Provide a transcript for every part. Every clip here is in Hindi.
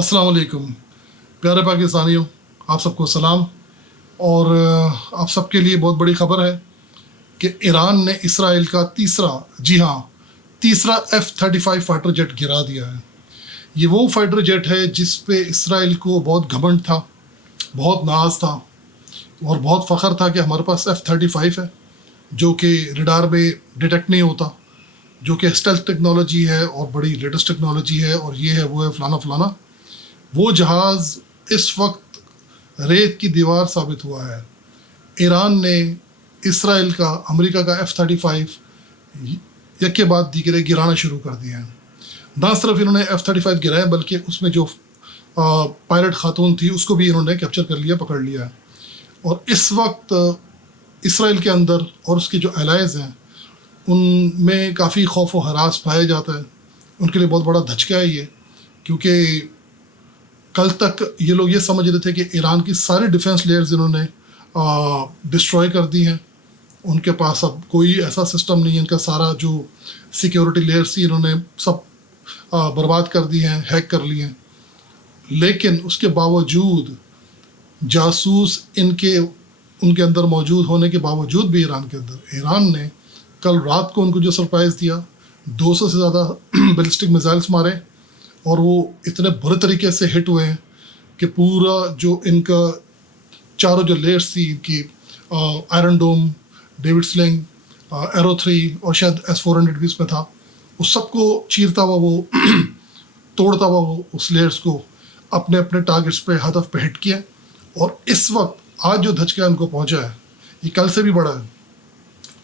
अस्सलाम वालेकुम प्यारे पाकिस्तानियों, आप सबको सलाम। और आप सबके लिए बहुत बड़ी ख़बर है कि ईरान ने इसराइल का तीसरा F-35 फाइटर जेट गिरा दिया है। ये वो फाइटर जेट है जिस पे इसराइल को बहुत घमंड था, बहुत नाज था और बहुत फ़ख्र था कि हमारे पास F-35 है जो कि रडार में डिटेक्ट नहीं होता, जो कि स्टेल्थ टेक्नोलॉजी है और बड़ी लेटेस्ट टेक्नोलॉजी है और ये है वो है फ़लाना फ़लाना। वो जहाज़ इस वक्त रेत की दीवार साबित हुआ है। ईरान ने इसराइल का, अमेरिका का F-35 एक के बाद दीगरे गिराना शुरू कर दिए हैं। ना सिर्फ इन्होंने F-35 गिराए बल्कि उसमें जो पायलट खातून थी उसको भी इन्होंने कैप्चर कर लिया, पकड़ लिया है। और इस वक्त इसराइल के अंदर और उसके जो एलाइज़ हैं उनमें काफ़ी खौफ व हरास पाया जाता है। उनके लिए बहुत बड़ा धचका है ये, क्योंकि कल तक ये लोग ये समझ रहे थे कि ईरान की सारी डिफेंस लेयर्स इन्होंने डिस्ट्रॉय कर दी हैं। उनके पास अब कोई ऐसा सिस्टम नहीं है, इनका सारा जो सिक्योरिटी लेयर्स थी इन्होंने सब बर्बाद कर दी हैं, हैक कर लिए हैं। लेकिन उसके बावजूद जासूस उनके अंदर मौजूद होने के बावजूद भी ईरान ने कल रात को उनको जो सरप्राइज़ दिया, 200 से ज़्यादा बैलिस्टिक मिसाइल्स मारे और वो इतने बुरे तरीके से हिट हुए हैं कि पूरा जो इनका चारों जो लेयर्स थी इनकी, आयरन डोम, डेविड स्लिंग, एरो 3 और शायद S-400 भी इसमें था, उस सबको चीरता हुआ वो तोड़ता हुआ वो उस लेयर्स को अपने अपने टारगेट्स पे, हदफ पे हिट किया। और इस वक्त आज जो धचका इनको पहुंचा है ये कल से भी बड़ा है।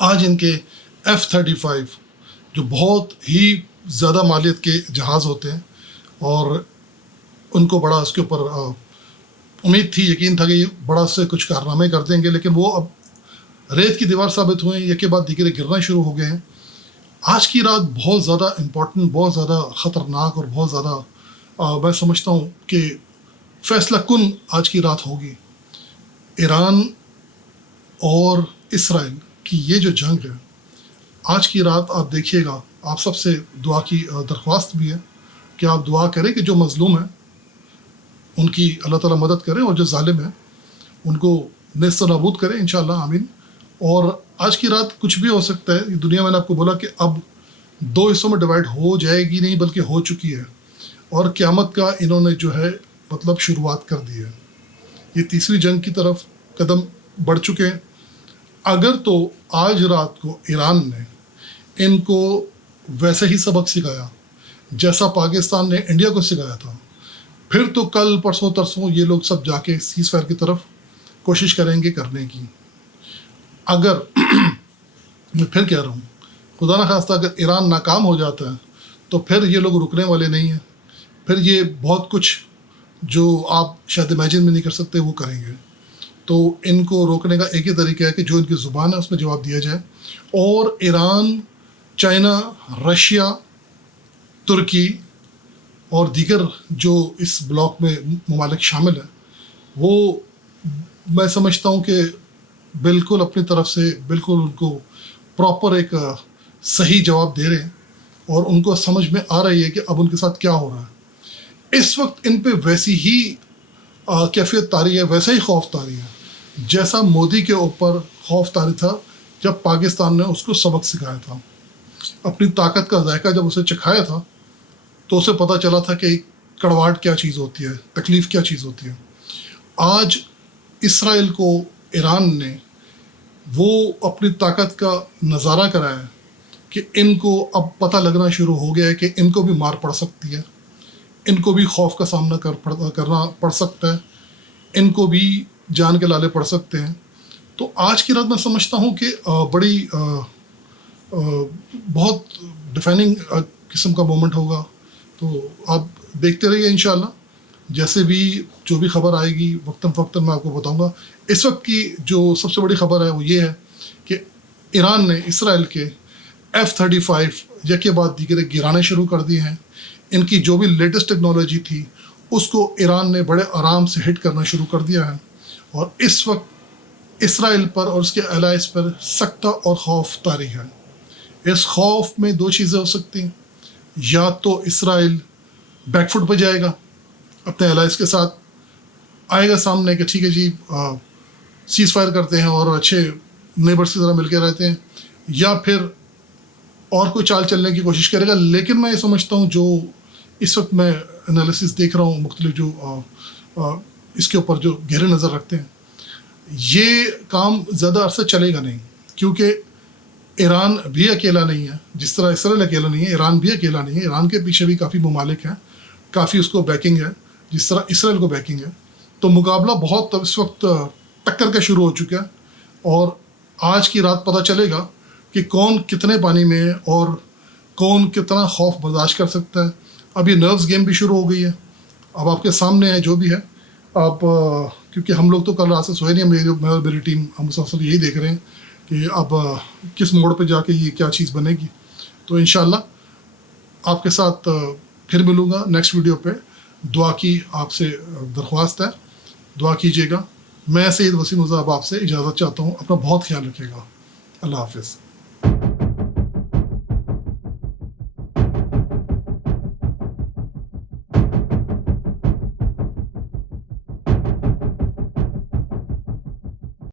आज इनके F-35 जो बहुत ही ज़्यादा मालियत के जहाज़ होते हैं और उनको बड़ा उसके ऊपर उम्मीद थी, यकीन था कि ये बड़ा से कुछ कारनामे कर देंगे, लेकिन वो अब रेत की दीवार साबित हुए, एक के बाद दीगरे गिरना शुरू हो गए हैं। आज की रात बहुत ज़्यादा इम्पॉर्टेंट, बहुत ज़्यादा ख़तरनाक और बहुत ज़्यादा मैं समझता हूँ कि फ़ैसला कुन आज की रात होगी। ईरान और इसराइल की ये जो जंग है, आज की रात आप देखिएगा, आप सबसे दुआ की दरख्वास्त भी है कि आप दुआ करें कि जो मज़लूम है उनकी अल्लाह ताला मदद करें और जो जालिम है उनको नेस्त नाबूद करें इंशाअल्लाह, आमीन। और आज की रात कुछ भी हो सकता है। दुनिया मैंने आपको बोला कि अब 2 हिस्सों में डिवाइड हो जाएगी, नहीं बल्कि हो चुकी है और क़यामत का इन्होंने जो है मतलब शुरुआत कर दी है। ये तीसरी जंग की तरफ कदम बढ़ चुके हैं। अगर तो आज रात को ईरान ने इनको वैसे ही सबक सिखाया जैसा पाकिस्तान ने इंडिया को सिखाया था, फिर तो कल परसों तरसों ये लोग सब जाके सीज़ फायर की तरफ कोशिश करेंगे करने की। अगर मैं फिर कह रहा हूँ, खुदा न खास्ता अगर ईरान नाकाम हो जाता है तो फिर ये लोग रुकने वाले नहीं हैं। फिर ये बहुत कुछ जो आप शायद इमेजिन भी नहीं कर सकते वो करेंगे। तो इनको रोकने का एक ही तरीका है कि जो इनकी ज़ुबान है उसमें जवाब दिया जाए। और ईरान, चाइना, रशिया, तुर्की और दीगर जो इस ब्लॉक में ममालिक शामिल हैं, वो मैं समझता हूँ कि बिल्कुल अपनी तरफ से बिल्कुल उनको प्रॉपर एक सही जवाब दे रहे हैं और उनको समझ में आ रही है कि अब उनके साथ क्या हो रहा है। इस वक्त इन पे वैसी ही कैफियत तारी है, वैसा ही खौफ तारी है जैसा मोदी के ऊपर खौफ तारी था जब पाकिस्तान ने उसको सबक सिखाया था। अपनी ताकत का जायका जब उसे चखाया था तो उसे पता चला था कि कड़वाहट क्या चीज़ होती है, तकलीफ़ क्या चीज़ होती है। आज इसराइल को ईरान ने वो अपनी ताकत का नज़ारा कराया कि इनको अब पता लगना शुरू हो गया है कि इनको भी मार पड़ सकती है, इनको भी खौफ का सामना करना पड़ सकता है, इनको भी जान के लाले पड़ सकते हैं। तो आज की रात मैं समझता हूँ कि बड़ी बहुत डिफाइनिंग किस्म का मोमेंट होगा। तो आप देखते रहिए इंशाअल्लाह, जैसे भी जो भी खबर आएगी वक्तन फ़वक्तन मैं आपको बताऊंगा। इस वक्त की जो सबसे बड़ी खबर है वो ये है कि ईरान ने इसराइल के F-35 एक के बाद दीगरे गिराने शुरू कर दिए हैं। इनकी जो भी लेटेस्ट टेक्नोलॉजी थी उसको ईरान ने बड़े आराम से हिट करना शुरू कर दिया है और इस वक्त इसराइल पर और उसके एलाइज पर सख्त और खौफ तारी है। इस खौफ में दो चीज़ें हो सकती हैं, या तो इसराइल बैकफुट पर जाएगा अपने एलाइज के साथ आएगा सामने कि ठीक है जी सीज़ फायर करते हैं और अच्छे नेबर्स की तरह मिलकर रहते हैं, या फिर और कोई चाल चलने की कोशिश करेगा। लेकिन मैं ये समझता हूँ जो इस वक्त मैं एनालिसिस देख रहा हूँ मुख्तलिफ जो इसके ऊपर जो गहरे नज़र रखते हैं, ये काम ज़्यादा अरसा चलेगा नहीं, क्योंकि ईरान भी अकेला नहीं है, जिस तरह इसराइल अकेला नहीं है, ईरान भी अकेला नहीं है। ईरान के पीछे भी काफ़ी ममालिक हैं, काफ़ी उसको बैकिंग है, जिस तरह इसराइल को बैकिंग है। तो मुकाबला बहुत इस वक्त टक्कर का शुरू हो चुका है, और आज की रात पता चलेगा कि कौन कितने पानी में है और कौन कितना खौफ बर्दाश्त कर सकता है। अब ये नर्व्स गेम भी शुरू हो गई है। अब आपके सामने है जो भी है, आप क्योंकि हम लोग तो कल रात से सोए नहीं, मेरी टीम हम मुसलसल यही देख रहे हैं कि अब किस मोड़ पे जाके ये क्या चीज़ बनेगी। तो इंशाल्लाह आपके साथ फिर मिलूँगा नेक्स्ट वीडियो पे। दुआ की आपसे दरख्वास्त है, दुआ कीजिएगा। मैं सैयद वसीम उज़्ज़ा आपसे इजाज़त चाहता हूँ। अपना बहुत ख्याल रखिएगा। अल्लाह हाफ़िज़।